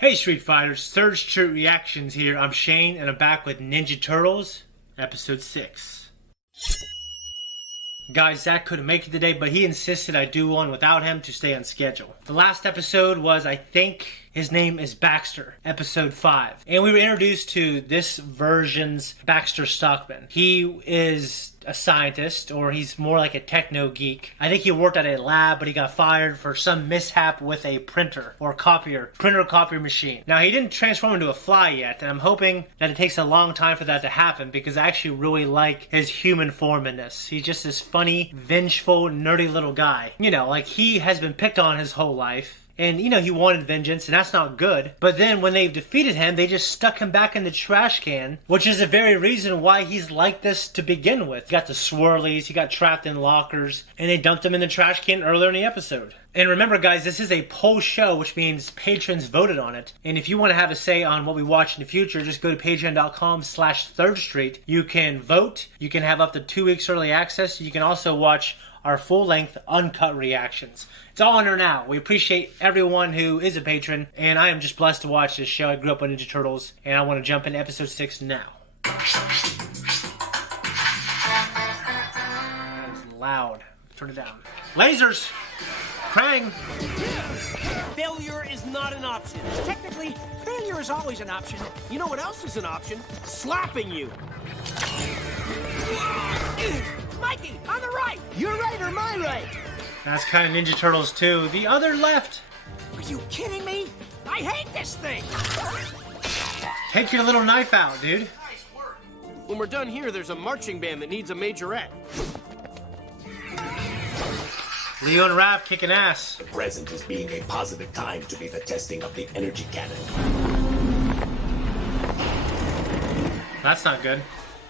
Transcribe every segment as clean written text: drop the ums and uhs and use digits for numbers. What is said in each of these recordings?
Hey Street Fighters, Third Street Reactions here. I'm Shane and I'm back with Ninja Turtles, episode 6. Guys, Zach couldn't make it today, but he insisted I do one without him to stay on schedule. The last episode was, I think, his name is Baxter, episode 5. And we were introduced to this version's Baxter Stockman. He is a scientist, or he's more like a techno geek. I think he worked at a lab, but he got fired for some mishap with a printer or copier machine. Now, he didn't transform into a fly yet, and I'm hoping that it takes a long time for that to happen because I actually really like his human form in this. He's just this funny, vengeful, nerdy little guy. You know, like he has been picked on his whole life. And, you know, he wanted vengeance, and that's not good. But then when they've defeated him, they just stuck him back in the trash can, which is the very reason why he's like this to begin with. He got the swirlies, he got trapped in lockers, and they dumped him in the trash can earlier in the episode. And remember, guys, this is a poll show, which means patrons voted on it. And if you want to have a say on what we watch in the future, just go to patreon.com/thirdstreet. You can vote. You can have up to 2 weeks early access. You can also watch our full-length, uncut reactions. It's all on there now. We appreciate everyone who is a patron, and I am just blessed to watch this show. I grew up on Ninja Turtles, and I want to jump into episode 6 now. That is loud. Turn it down. Lasers! Krang! Failure is not an option. Technically, failure is always an option. You know what else is an option? Slapping you. Mikey, on the right! Your right or my right? That's kind of Ninja Turtles too. The other left. Are you kidding me? I hate this thing! Take your little knife out, dude. Nice work. When we're done here, there's a marching band that needs a majorette. Leo and Raph kicking ass. The present is being a positive time to be the testing of the energy cannon. That's not good.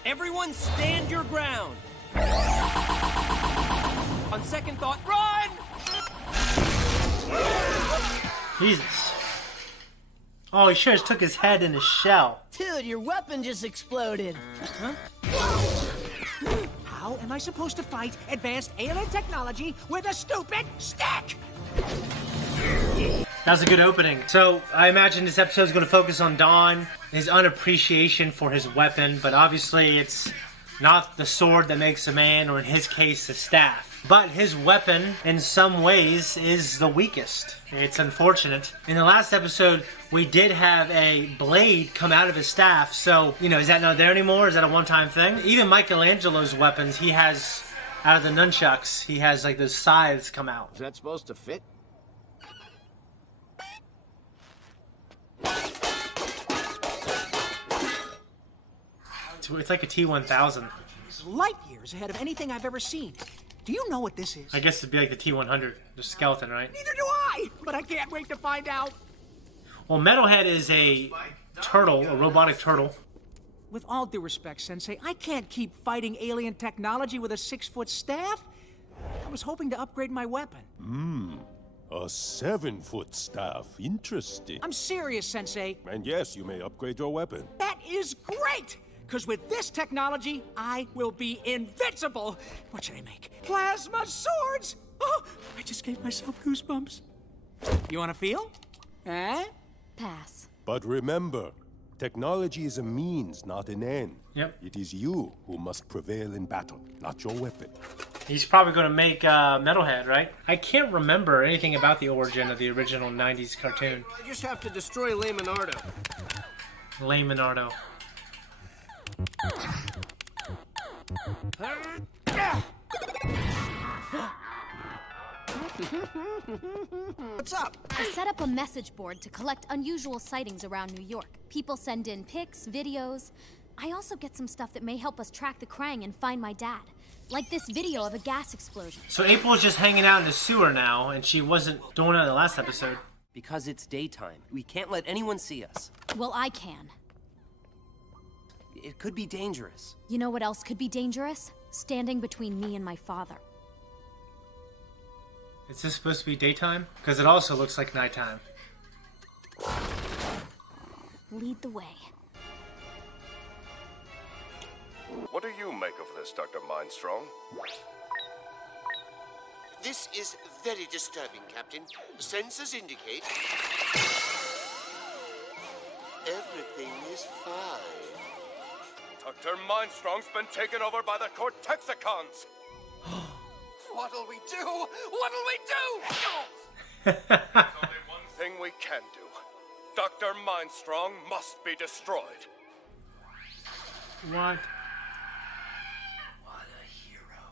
Everyone stand your ground. On second thought, run! Jesus. Oh, he sure just took his head in his shell. Dude, your weapon just exploded. Huh? How am I supposed to fight advanced alien technology with a stupid stick? That was a good opening. So, I imagine this episode is going to focus on Don, his unappreciation for his weapon, but obviously it's not the sword that makes a man, or in his case, the staff. But his weapon, in some ways, is the weakest. It's unfortunate. In the last episode, we did have a blade come out of his staff, so, you know, is that not there anymore? Is that a one-time thing? Even Michelangelo's weapons, he has, out of the nunchucks, he has, like, those scythes come out. Is that supposed to fit? It's like a T-1000. It's light years ahead of anything I've ever seen. Do you know what this is? I guess it'd be like the T-100, the skeleton, right? Neither do I, but I can't wait to find out. Well, Metalhead is a turtle, a robotic turtle. With all due respect, Sensei, I can't keep fighting alien technology with a 6-foot staff. I was hoping to upgrade my weapon. A 7-foot staff. Interesting. I'm serious, Sensei. And yes, you may upgrade your weapon. That is great! Because with this technology, I will be invincible. What should I make? Plasma swords! Oh, I just gave myself goosebumps. You want to feel? Eh? Pass. But remember, technology is a means, not an end. Yep. It is you who must prevail in battle, not your weapon. He's probably going to make Metalhead, right? I can't remember anything about the origin of the original 90s cartoon. I just have to destroy Leonardo. Leonardo. What's up? I set up a message board to collect unusual sightings around New York. People send in pics, videos. I also get some stuff that may help us track the Krang and find my dad. Like this video of a gas explosion. So April's just hanging out in the sewer now, and she wasn't doing it in the last episode. Because it's daytime. We can't let anyone see us. Well, I can. It could be dangerous. You know what else could be dangerous? Standing between me and my father. Is this supposed to be daytime? Because it also looks like nighttime. Lead the way. What do you make of this, Dr. Mindstrong? This is very disturbing, Captain. Sensors indicate... is fine. Dr. Mindstrong's been taken over by the Cortexicons. What'll we do? What'll we do? There's only one thing we can do. Dr. Mindstrong must be destroyed. What? What a hero.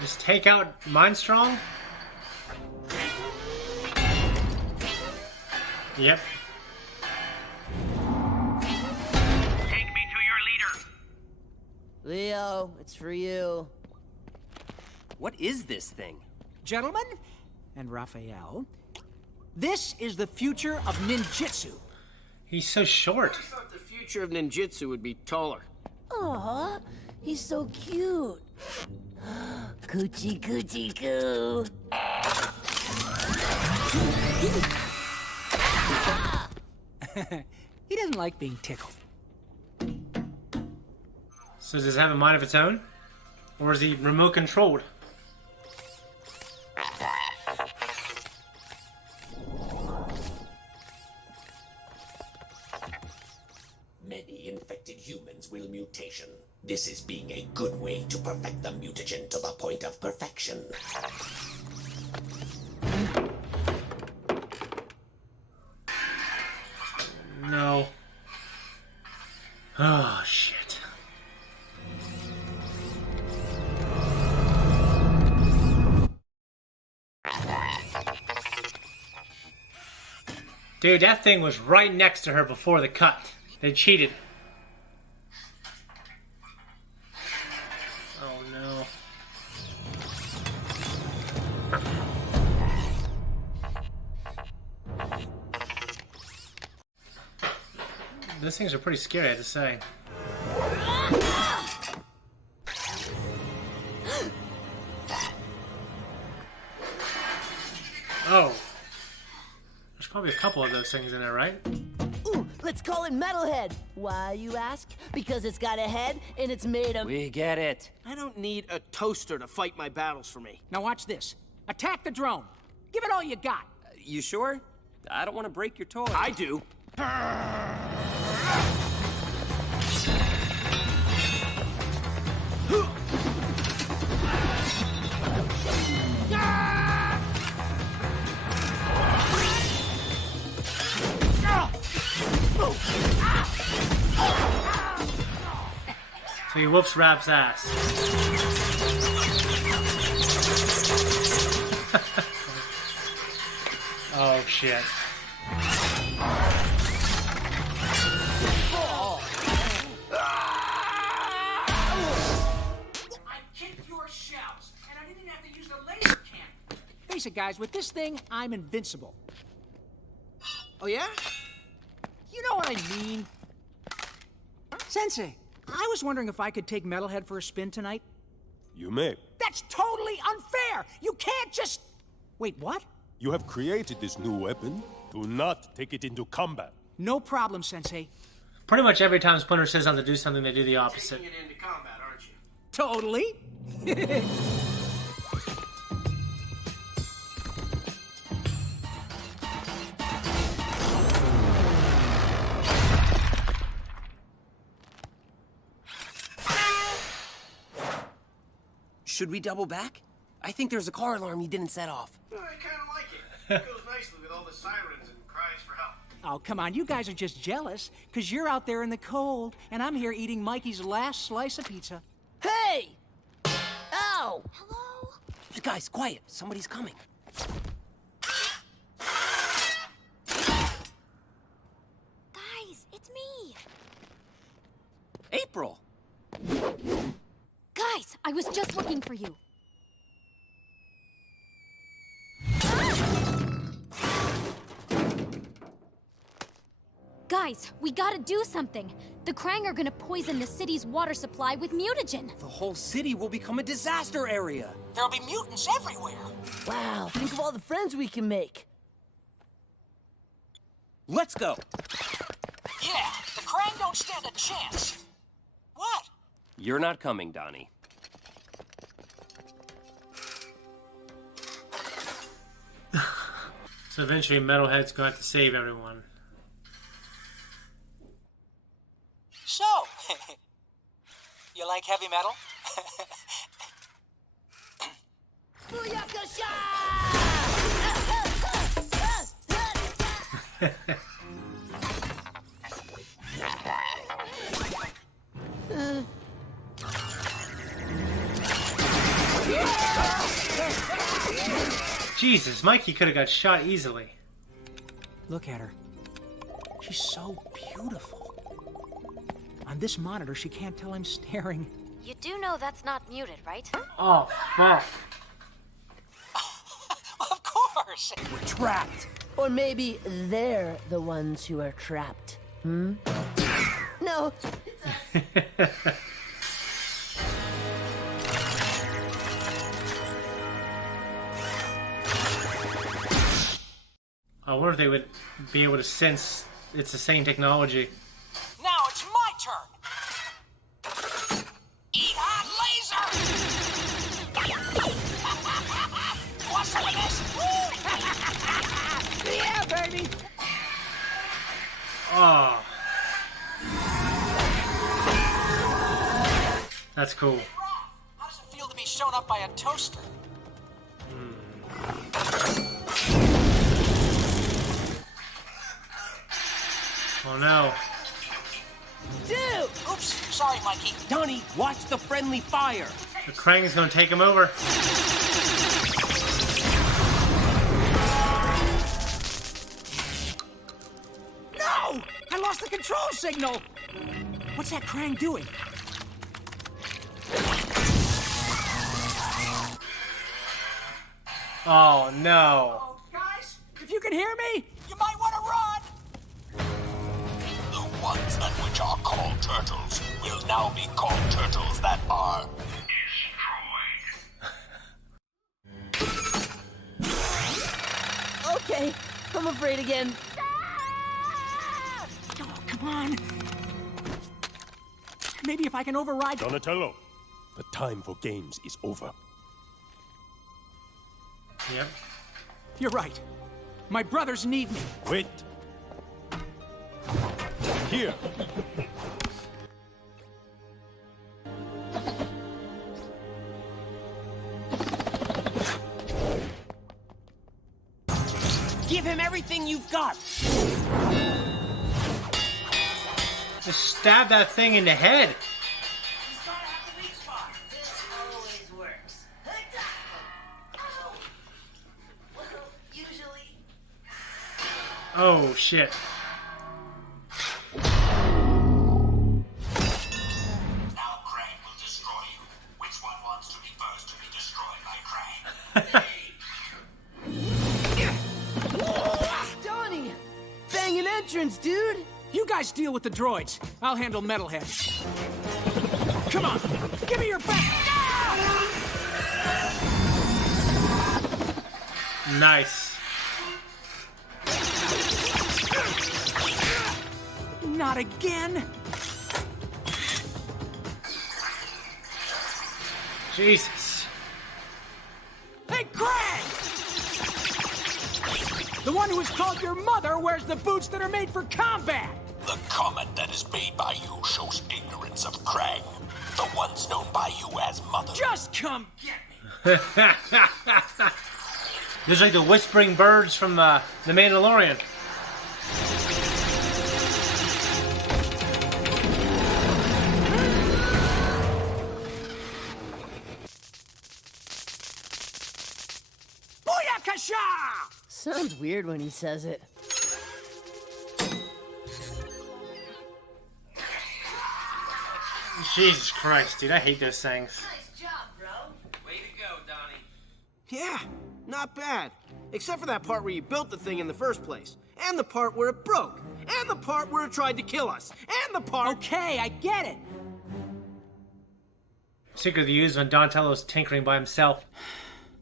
Just take out Mindstrong? Yep. Take me to your leader. Leo, it's for you. What is this thing? Gentlemen, and Raphael, this is the future of ninjutsu. He's so short. I thought the future of ninjutsu would be taller. Aw, he's so cute. Coochie coochie coo. He doesn't like being tickled. So does it have a mind of its own? Or is he remote controlled? Many infected humans will mutation. This is being a good way to perfect the mutagen to the point of perfection. No. Oh, shit. Dude, that thing was right next to her before the cut. They cheated. Oh no. Those things are pretty scary, I have to say. Oh. There's probably a couple of those things in there, right? Ooh, let's call it Metalhead. Why, you ask? Because it's got a head and it's made of... We get it. I don't need a toaster to fight my battles for me. Now watch this. Attack the drone. Give it all you got. You sure? I don't want to break your toy. I do. So he whoops Rap's ass. Oh shit. I kicked your shells, and I didn't have to use the laser cannon. Face it, guys, with this thing, I'm invincible. Oh, yeah? You know what I mean? Sensei, I was wondering if I could take Metalhead for a spin tonight. You may. That's totally unfair! You can't just... Wait, what? You have created this new weapon. Do not take it into combat. No problem, Sensei. Pretty much every time Splinter says them to do something, they do the opposite. Taking it into combat, aren't you? Totally. Should we double back? I think there's a car alarm you didn't set off. I kind of like it. It goes nicely with all the sirens and cries for help. Oh, come on, you guys are just jealous, because you're out there in the cold, and I'm here eating Mikey's last slice of pizza. Hey! Ow! Hello? Guys, quiet. Somebody's coming. Guys, it's me. April! Guys, I was just looking for you. Guys, we gotta do something. The Krang are gonna poison the city's water supply with mutagen. The whole city will become a disaster area. There'll be mutants everywhere. Wow, think of all the friends we can make. Let's go. Yeah, the Krang don't stand a chance. What? You're not coming, Donnie. So eventually Metalhead's gonna have to save everyone. like heavy metal? Jesus, Mikey could have got shot easily. Look at her. She's so beautiful. On this monitor, she can't tell I'm staring. You do know that's not muted, right? Oh, fuck. Of course! We're trapped. Or maybe they're the ones who are trapped. Hmm? No, it's us. I wonder if they would be able to sense it's the same technology. Now it's my turn! Eat hot laser! Want some of this? Yeah, baby! Oh. That's cool. How does it feel to be shown up by a toaster? Oh no. Dude! Oops, sorry, Mikey. Donnie, watch the friendly fire. The Krang is gonna take him over. No! I lost the control signal! What's that Krang doing? Oh no. Oh, guys, if you can hear me, you might want to run! The ones that which are called turtles will now be called turtles that are destroyed. Okay, I'm afraid again. Oh, come on. Maybe if I can override... Donatello, the time for games is over. Yep. You're right. My brothers need me. Wait. Here. Give him everything you've got. Just stab that thing in the head. Oh shit. Now Krang will destroy you. Which one wants to be first to be destroyed by Krang? Donnie! Banging entrance, dude! You guys deal with the droids. I'll handle Metalhead. Come on, give me your back! Nice. Not again! Jesus. Hey, Krang! The one who is called your mother wears the boots that are made for combat! The comment that is made by you shows ignorance of Krang. The ones known by you as Mother. Just come get me! Just like the whispering birds from the Mandalorian. Booyakasha! Sounds weird when he says it. Jesus Christ, dude, I hate those things. Nice job, bro. Way to go, Donnie. Yeah, not bad. Except for that part where you built the thing in the first place. And the part where it broke. And the part where it tried to kill us. And the part... Okay, I get it. Particularly used when Donatello's tinkering by himself.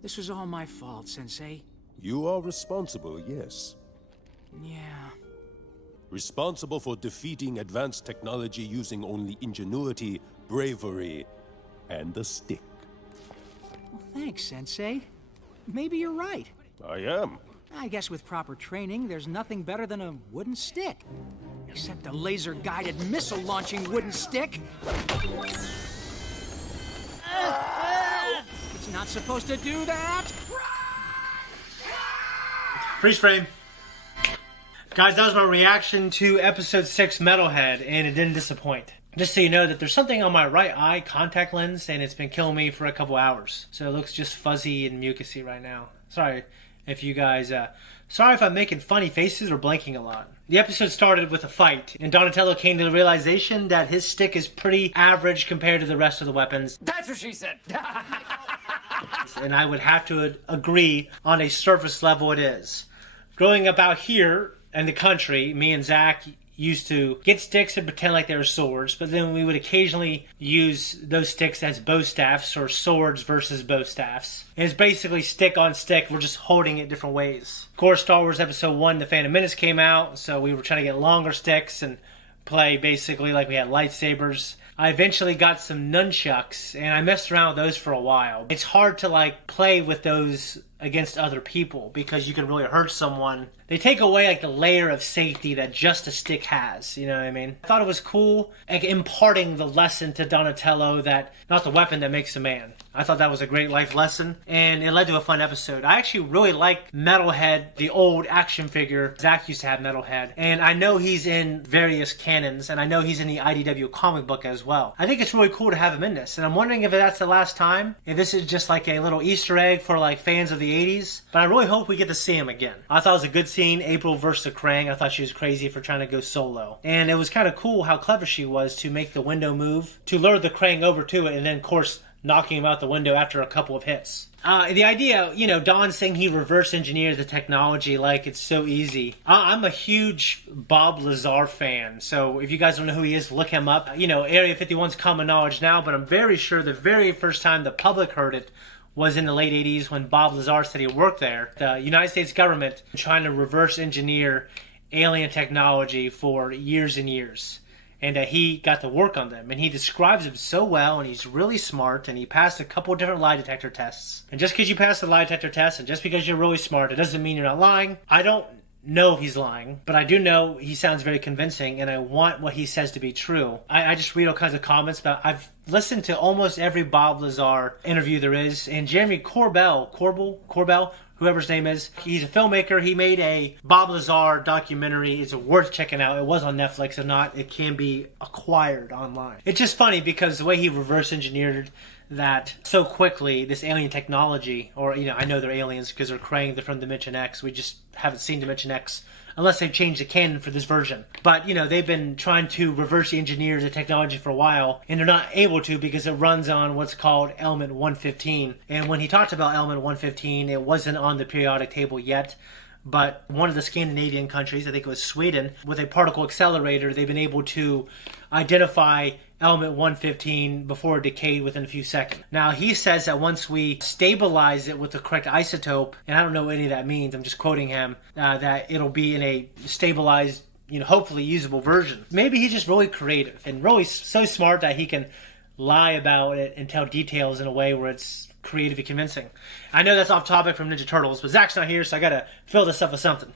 This was all my fault, Sensei. You are responsible, yes. Yeah. Responsible for defeating advanced technology using only ingenuity, bravery, and the stick. Well, thanks, Sensei. Maybe you're right. I am. I guess with proper training, there's nothing better than a wooden stick. Except a laser-guided missile-launching wooden stick. Not supposed to do that. Freeze frame. Guys, that was my reaction to episode 6 Metalhead, and it didn't disappoint. Just so you know that there's something on my right eye contact lens, and it's been killing me for a couple hours. So it looks just fuzzy and mucusy right now. Sorry if you guys, sorry if I'm making funny faces or blinking a lot. The episode started with a fight, and Donatello came to the realization that his stick is pretty average compared to the rest of the weapons. That's what she said. And I would have to agree, on a surface level it is. Growing up out here in the country, me and Zach used to get sticks and pretend like they were swords, but then we would occasionally use those sticks as bow staffs, or swords versus bow staffs. And it's basically stick on stick, we're just holding it different ways. Of course, Star Wars Episode 1, The Phantom Menace came out, so we were trying to get longer sticks and play basically like we had lightsabers. I eventually got some nunchucks, and I messed around with those for a while. It's hard to like play with those against other people because you can really hurt someone. They take away like the layer of safety that just a stick has, you know what I mean? I thought it was cool, like imparting the lesson to Donatello that not the weapon that makes a man. I thought that was a great life lesson, and it led to a fun episode. I actually really like Metalhead, the old action figure. Zach used to have Metalhead, and I know he's in various canons, and I know he's in the IDW comic book as well. I think it's really cool to have him in this, and I'm wondering if that's the last time, if this is just like a little Easter egg for like fans of the 80s, but I really hope we get to see him again. I thought it was a good scene. April versus the Krang, I thought she was crazy for trying to go solo, and it was kind of cool how clever she was to make the window move, to lure the Krang over to it, and then of course knocking him out the window after a couple of hits. The idea, you know, Don saying he reverse engineered the technology like it's so easy. I'm a huge Bob Lazar fan, so if you guys don't know who he is, look him up. You know, Area 51's common knowledge now, but I'm very sure the very first time the public heard it was in the late 80s when Bob Lazar said he worked there. The United States government trying to reverse engineer alien technology for years and years. And he got to work on them. And he describes them so well, and he's really smart, and he passed a couple different lie detector tests. And just because you pass the lie detector test, and just because you're really smart, it doesn't mean you're not lying. I don't know if he's lying, but I do know he sounds very convincing, and I want what he says to be true. I just read all kinds of comments, but I've listened to almost every Bob Lazar interview there is, and Jeremy Corbell, whoever's name is, he's a filmmaker. He made a Bob Lazar documentary. It's worth checking out. It was on Netflix. If not, it can be acquired online. It's just funny because the way he reverse engineered that so quickly, this alien technology, or, you know, I know they're aliens because they're Krang, they're from Dimension X. We just haven't seen Dimension X unless they've changed the canon for this version. But, you know, they've been trying to reverse engineer the technology for a while, and they're not able to because it runs on what's called element 115. And when he talked about element 115, it wasn't on the periodic table yet. But one of the Scandinavian countries, I think it was Sweden, with a particle accelerator, they've been able to identify element 115 before it decayed within a few seconds. Now, he says that once we stabilize it with the correct isotope, and I don't know what any of that means, I'm just quoting him, that it'll be in a stabilized, you know, hopefully usable version. Maybe he's just really creative and really so smart that he can lie about it and tell details in a way where it's creative and convincing. I know that's off topic from Ninja Turtles, but Zach's not here, so I gotta fill this up with something.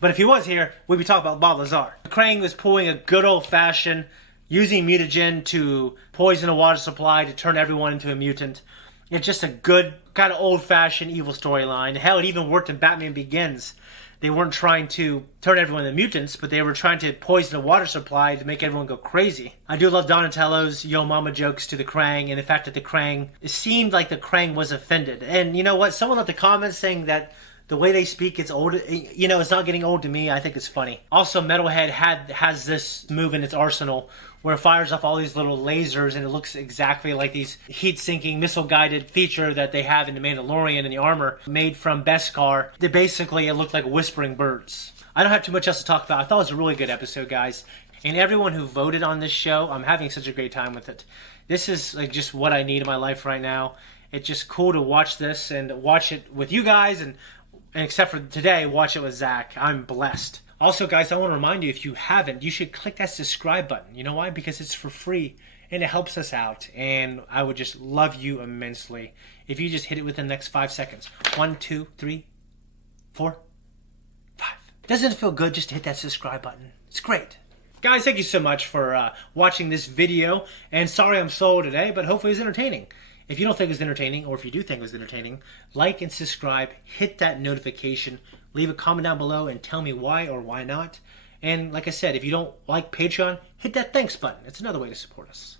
But if he was here, we'd be talking about Bob Lazar. Krang was pulling a good old-fashioned, using mutagen to poison a water supply to turn everyone into a mutant. It's just a good, kind of old-fashioned evil storyline. Hell, it even worked in Batman Begins. They weren't trying to turn everyone into mutants, but they were trying to poison the water supply to make everyone go crazy. I do love Donatello's Yo Mama jokes to the Krang, and the fact that the Krang, it seemed like the Krang was offended. And you know what? Someone left a comment saying that the way they speak, it's old. You know, it's not getting old to me. I think it's funny. Also, Metalhead has this move in its arsenal where it fires off all these little lasers, and it looks exactly like these heat-sinking, missile-guided feature that they have in the Mandalorian and the armor made from Beskar. That basically, it looked like whispering birds. I don't have too much else to talk about. I thought it was a really good episode, guys. And everyone who voted on this show, I'm having such a great time with it. This is like just what I need in my life right now. It's just cool to watch this and watch it with you guys, and except for today, watch it with Zach. I'm blessed. Also, guys, I want to remind you, if you haven't, you should click that subscribe button. You know why? Because it's for free, and it helps us out, and I would just love you immensely if you just hit it within the next 5 seconds. 1, 2, 3, 4, 5. Doesn't it feel good just to hit that subscribe button? It's great. Guys, thank you so much for watching this video, and sorry I'm solo today, but hopefully it's entertaining. If you don't think it was entertaining, or if you do think it was entertaining, like and subscribe, hit that notification, leave a comment down below and tell me why or why not. And like I said, if you don't like Patreon, hit that thanks button. It's another way to support us.